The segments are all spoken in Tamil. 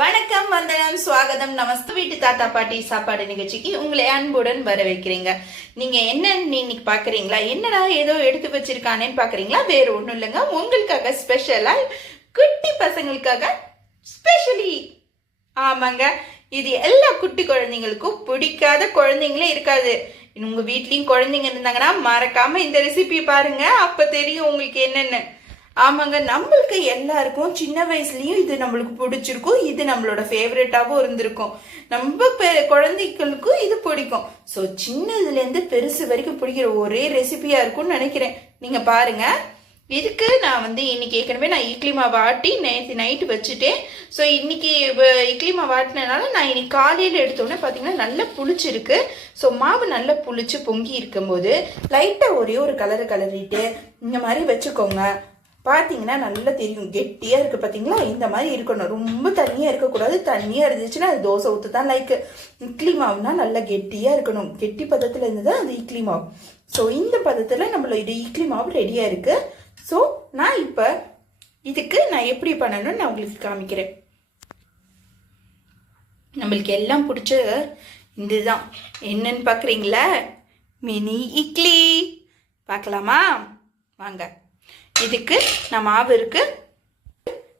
வணக்கம், வந்தனம், சுவாகதம், நமஸ்து. வீட்டு தாத்தா பாட்டி சாப்பாடு நிகழ்ச்சிக்கு உங்களை அன்புடன் வர வைக்கிறீங்க. நீங்க என்னன்னு இன்னைக்கு பாக்குறீங்களா? என்னடா ஏதோ எடுத்து வச்சிருக்கானேன்னு பாக்குறீங்களா? வேற ஒண்ணும் இல்லைங்க, உங்களுக்காக ஸ்பெஷலா குட்டி பசங்களுக்காக ஸ்பெஷலி. ஆமாங்க, இது எல்லா குட்டி குழந்தைங்களுக்கும் பிடிக்காத குழந்தைங்களே இருக்காது. உங்க வீட்லயும் குழந்தைங்க இருந்தாங்கன்னா மறக்காம இந்த ரெசிபி பாருங்க, அப்ப தெரியும் உங்களுக்கு என்னன்னு. ஆமாங்க, நம்மளுக்கு எல்லாருக்கும் சின்ன வயசுலயும் இது நம்மளுக்கு பிடிச்சிருக்கும், இது நம்மளோட ஃபேவரட்டாகவும் இருந்திருக்கும். நம்ம குழந்தைகளுக்கும் இது பிடிக்கும். ஸோ சின்னதுல இருந்து பெருசு வரைக்கும் பிடிக்கிற ஒரே ரெசிபியா இருக்கும்னு நினைக்கிறேன். நீங்க பாருங்க. இதுக்கு நான் இன்னைக்கு ஏற்கனவே நான் இட்லி மாவு ஆட்டி நேற்று நைட்டு வச்சுட்டேன். ஸோ இன்னைக்கு இட்லி மாவு ஆட்டினதுனால நான் இன்னைக்கு காலையில் எடுத்தோடனே பார்த்தீங்கன்னா நல்லா புளிச்சிருக்கு. ஸோ மாவு நல்லா புளிச்சு பொங்கி இருக்கும்போது லைட்டாக ஒரே ஒரு கலரிட்டு இந்த மாதிரி வச்சுக்கோங்க. பார்த்தீங்கன்னா நல்லா தெரியும், கெட்டியாக இருக்குது. பார்த்தீங்களா, இந்த மாதிரி இருக்கணும். ரொம்ப தண்ணியாக இருக்கக்கூடாது. தண்ணியாக இருந்துச்சுன்னா அது தோசை ஊற்று தான் லைக். இட்லி மாவுனா நல்லா கெட்டியாக இருக்கணும். கெட்டி பதத்தில் இருந்தது அது இட்லி மாவு. ஸோ இந்த பதத்தில் நம்மளோட இட்லி மாவு ரெடியாக இருக்குது. ஸோ நான் இப்போ இதுக்கு நான் எப்படி பண்ணணும்னு நான் உங்களுக்கு காமிக்கிறேன். நம்மளுக்கு எல்லாம் பிடிச்ச இதுதான். என்னன்னு பார்க்குறீங்களா? மினி இட்லி. பார்க்கலாமா? வாங்க. இதுக்கு நான் மாவு இருக்கு.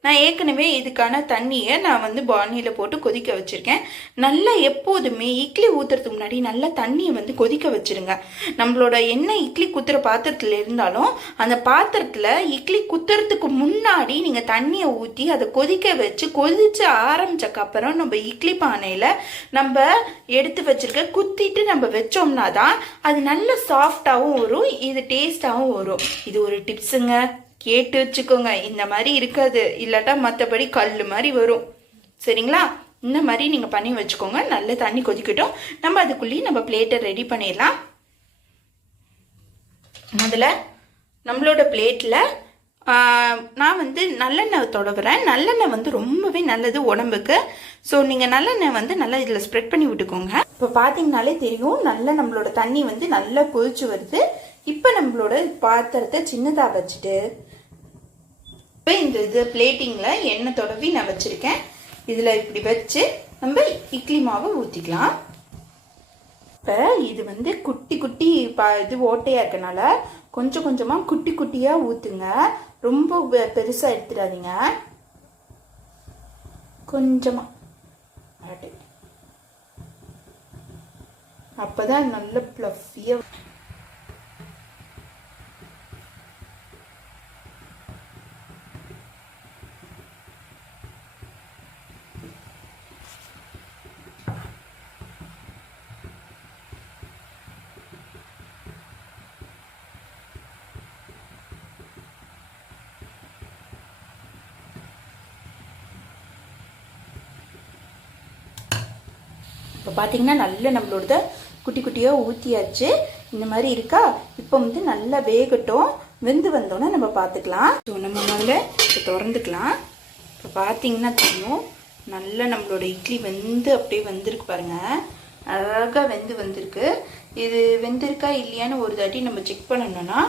நான் ஏற்கனவே இதுக்கான தண்ணியை நான் பானியில் போட்டு கொதிக்க வச்சுருக்கேன். நல்லா எப்போதுமே இட்லி ஊற்றுறதுக்கு முன்னாடி நல்லா தண்ணியை கொதிக்க வச்சுருங்க. நம்மளோட எண்ணெய் இட்லி குத்துற பாத்திரத்தில் இருந்தாலும் அந்த பாத்திரத்தில் இட்லி குத்துறதுக்கு முன்னாடி நீங்கள் தண்ணியை ஊற்றி அதை கொதிக்க வச்சு கொதிச்சு ஆரம்பிச்சக்கப்புறம் நம்ம இட்லி பானையில் நம்ம எடுத்து வச்சுருக்க குத்திட்டு நம்ம வச்சோம்னா தான் அது நல்ல சாஃப்டாகவும் வரும், இது டேஸ்டாகவும் வரும். இது ஒரு டிப்ஸுங்க, கேட்டு வச்சுக்கோங்க. இந்த மாதிரி இருக்காது, இல்லாட்டா மற்றபடி கல் மாதிரி வரும். சரிங்களா? இந்த மாதிரி நீங்கள் பண்ணி வச்சுக்கோங்க. நல்ல தண்ணி கொதிக்கட்டும். நம்ம அதுக்குள்ளேயே நம்ம பிளேட்டை ரெடி பண்ணிடலாம். முதல்ல நம்மளோட பிளேட்டில் நான் நல்லெண்ணெய் தொடங்குறேன். நல்லெண்ணெய் ரொம்பவே நல்லது உடம்புக்கு. ஸோ நீங்கள் நல்லெண்ணெய் நல்லா இதில் ஸ்ப்ரெட் பண்ணி விட்டுக்கோங்க. இப்போ பார்த்தீங்கனாலே தெரியும், நல்லா நம்மளோட தண்ணி நல்லா கொதிச்சு வருது. இப்போ நம்மளோட பாத்திரத்தை சின்னதாக வச்சுட்டு இப்போ இந்த பிளேட்டிங்கில் எண்ணெய் தொடவி நான் வச்சுருக்கேன். இதில் இப்படி வச்சு நம்ம இட்லி மாவை ஊற்றிக்கலாம். இப்போ இது குட்டி குட்டி இது ஓட்டையாக இருக்கனால கொஞ்சம் கொஞ்சமாக குட்டி குட்டியாக ஊற்றுங்க. ரொம்ப பெருசாக எடுத்துடாதீங்க, கொஞ்சமாக. அப்போ தான் நல்ல ப்ளஃபியாக. இப்போ பார்த்தீங்கன்னா நல்ல நம்மளோட குட்டி குட்டியாக ஊற்றியாச்சு. இந்த மாதிரி இருக்கா? இப்போ நல்லா வேகட்டும். வெந்து வந்தோன்னே நம்ம பார்த்துக்கலாம். ஸோ நம்ம முதல்ல இப்போ திறந்துக்கலாம். இப்போ பார்த்தீங்கன்னா தெரியும், நல்லா நம்மளோட இட்லி அப்படியே வந்திருக்கு பாருங்கள். அழகாக வந்திருக்கு. இது வெந்திருக்கா இல்லையான்னு ஒரு தாட்டி நம்ம செக் பண்ணணும்னா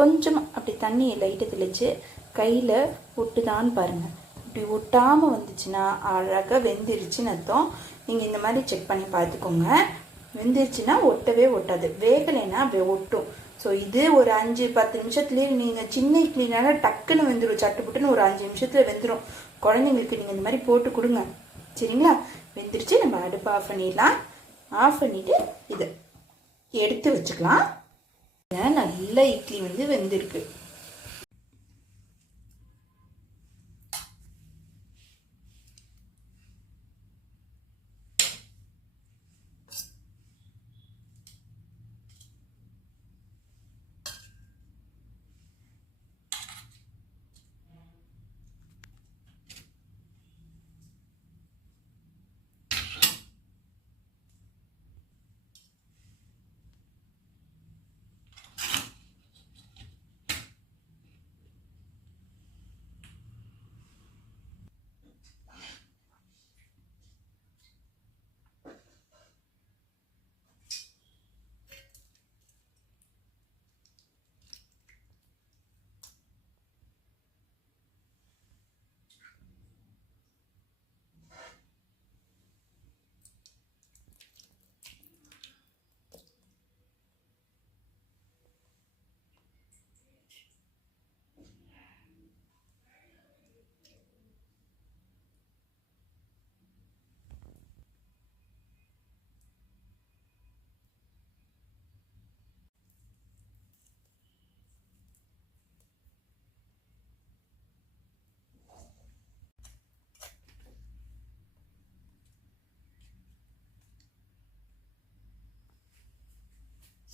கொஞ்சமாக அப்படி தண்ணியை லைட்டை தெளித்து கையில் ஒட்டுதான்னு பாருங்கள். இப்படி ஒட்டாமல் வந்துச்சுன்னா அழகாக வெந்துருச்சுன்னு அர்த்தம். நீங்கள் இந்த மாதிரி செக் பண்ணி பார்த்துக்கோங்க. வெந்துருச்சுன்னா ஒட்டவே ஒட்டாது, வேகலைன்னா அப்படியே ஒட்டும். ஸோ இது ஒரு 5-10 நிமிஷத்துலேயே நீங்கள் சின்ன இட்லினால டக்குன்னு வெந்துடும். சட்டுப்புட்டுன்னு ஒரு 5 நிமிஷத்தில் வெந்துடும். குழந்தைங்களுக்கு நீங்கள் இந்த மாதிரி போட்டு கொடுங்க. சரிங்களா? வெந்துருச்சு. நம்ம அடுப்பு ஆஃப் பண்ணிடலாம். ஆஃப் பண்ணிவிட்டு இதை எடுத்து வச்சுக்கலாம். நல்ல இட்லி வெந்திருக்கு.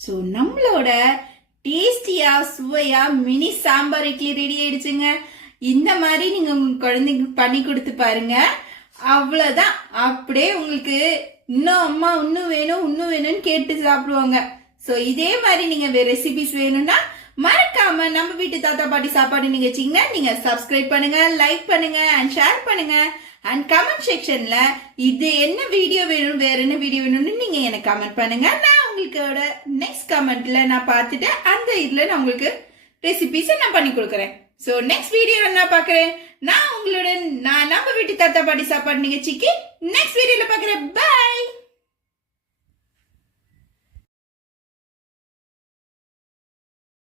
ஸோ நம்மளோட டேஸ்டியா சுவையா மினி சாம்பார் இட்லி ரெடி ஆயிடுச்சுங்க. இந்த மாதிரி நீங்க உங்க குழந்தைங்க பண்ணி கொடுத்து பாருங்க. அவ்வளவுதான், அப்படியே உங்களுக்கு இன்னும் அம்மா இன்னும் வேணும்னு கேட்டு சாப்பிடுவாங்க. ஸோ இதே மாதிரி நீங்க ரெசிபிஸ் வேணும்னா மறக்காம நம்ம வீட்டு தாத்தா பாட்டி சாப்பாடு நிகழ்ச்சிங்க நீங்க சப்ஸ்கிரைப் பண்ணுங்க, லைக் பண்ணுங்க அண்ட் ஷேர் பண்ணுங்க. அண்ட் கமெண்ட் செக்ஷன்ல இது என்ன வீடியோ வேணும், வேற என்ன வீடியோ வேணும்னு நீங்க எனக்கு கமெண்ட் பண்ணுங்க. நான் உங்களுக்கோட நெக்ஸ்ட் கமெண்ட்ல நான் பார்த்துட்டு அந்த இதுல நான் உங்களுக்கு ரெசிபிஸ் நான் பண்ணி கொடுக்குறேன். ஸோ நெக்ஸ்ட் வீடியோ நான் பார்க்குறேன். நான் உங்களுடன் நம்ம வீட்டு தாத்தா பாட்டி சாப்பாடு நிகழ்ச்சிக்கு நெக்ஸ்ட்